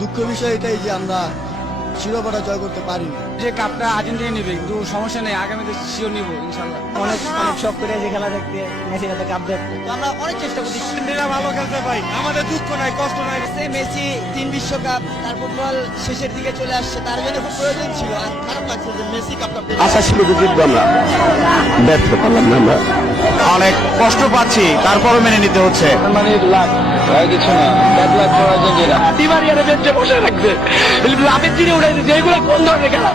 দুঃখের বিষয় এটাই যে আমরা শিরোপাটা জয় করতে পারিনি। যে কাপটা আর্জেন্টিনা নেবে, কিন্তু সমস্যা নেই, আগামীতে শিওর নিব ইনশাল্লাহ। অনেক শখ করে যে খেলা দেখতে, মেসির হাতে কাপ দেখতে আমরা অনেক চেষ্টা করছি। আর্জেন্টিনা ভালো খেলতে পাই, আমাদের দুঃখ নাই, কষ্ট নাই। মেসি 3 বিশ্বকাপ, তার ফুটবল শেষের দিকে চলে আসছে, তার জন্য খুব প্রয়োজন ছিল। আর খারাপ লাগছে যে মেসি কাপটা পেয়ে আশা ছিল যে জিতবো, আমরা ব্যর্থ পারলাম না। আমরা অনেক কষ্ট পাচ্ছি, তারপরও মেনে নিতে হচ্ছে। মানে লাখ কিছু না, ব্যাড লাক ফর আর্জেন্টিনা। ডিমারিয়ারে বেঞ্চে বসে রাখছে, লাভের চিনে উঠাইছে, যেগুলো কোন ধরনের খেলা।